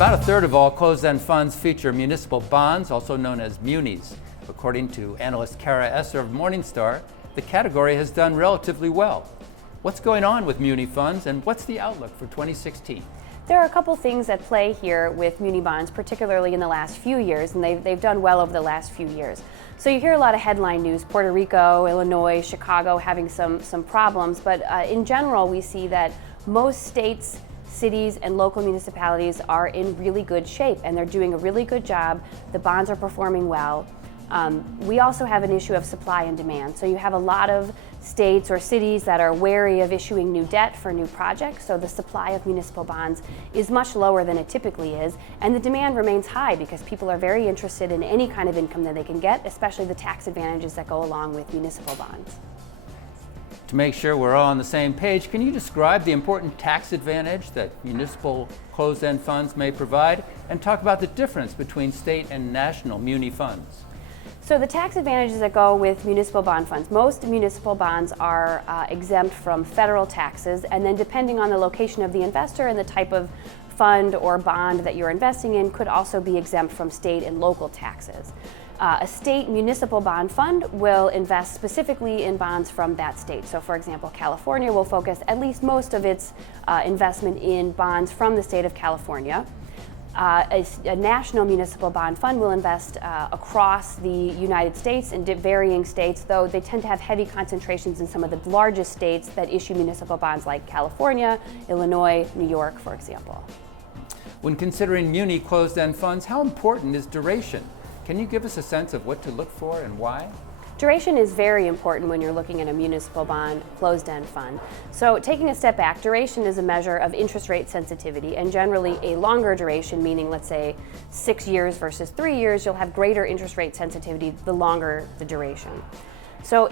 About a third of all closed-end funds feature municipal bonds, also known as munis. According to analyst Cara Esser of Morningstar, the category has done relatively well. What's going on with muni funds, and what's the outlook for 2016? There are a couple things at play here with muni bonds, particularly in the last few years, and they've done well over the last few years. So you hear a lot of headline news, Puerto Rico, Illinois, Chicago having some problems, but in general we see that most states, cities, and local municipalities are in really good shape, and they're doing a really good job. The bonds are performing well. We also have an issue of supply and demand. So you have a lot of states or cities that are wary of issuing new debt for new projects, so the supply of municipal bonds is much lower than it typically is, and the demand remains high because people are very interested in any kind of income that they can get, especially the tax advantages that go along with municipal bonds. To make sure we're all on the same page, can you describe the important tax advantage that municipal closed-end funds may provide, and talk about the difference between state and national muni funds? So the tax advantages that go with municipal bond funds, most municipal bonds are exempt from federal taxes, and then depending on the location of the investor and the type of fund or bond that you're investing in could also be exempt from state and local taxes. A state municipal bond fund will invest specifically in bonds from that state. So for example, California will focus at least most of its investment in bonds from the state of California. A national municipal bond fund will invest across the United States in varying states, though they tend to have heavy concentrations in some of the largest states that issue municipal bonds, like California, Illinois, New York, for example. When considering muni closed-end funds, how important is duration? Can you give us a sense of what to look for and why? Duration is very important when you're looking at a municipal bond closed-end fund. So taking a step back, duration is a measure of interest rate sensitivity, and generally a longer duration, meaning let's say 6 years versus 3 years, you'll have greater interest rate sensitivity the longer the duration. So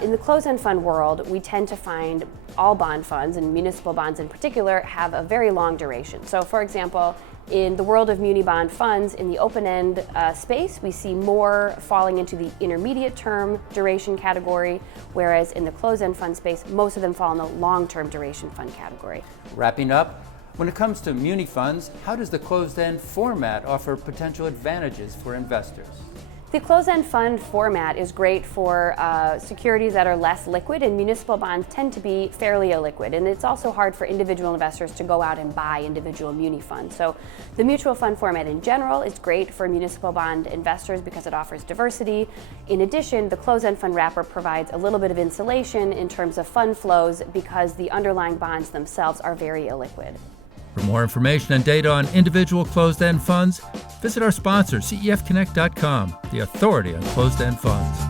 in the closed-end fund world, we tend to find all bond funds, and municipal bonds in particular, have a very long duration. So for example, in the world of muni bond funds, in the open-end space, we see more falling into the intermediate term duration category, whereas in the closed-end fund space, most of them fall in the long-term duration fund category. Wrapping up, when it comes to muni funds, how does the closed-end format offer potential advantages for investors? The closed-end fund format is great for securities that are less liquid, and municipal bonds tend to be fairly illiquid, and it's also hard for individual investors to go out and buy individual muni funds. So the mutual fund format in general is great for municipal bond investors because it offers diversity. In addition, the closed-end fund wrapper provides a little bit of insulation in terms of fund flows because the underlying bonds themselves are very illiquid. For more information and data on individual closed-end funds, visit our sponsor, CEFconnect.com, the authority on closed-end funds.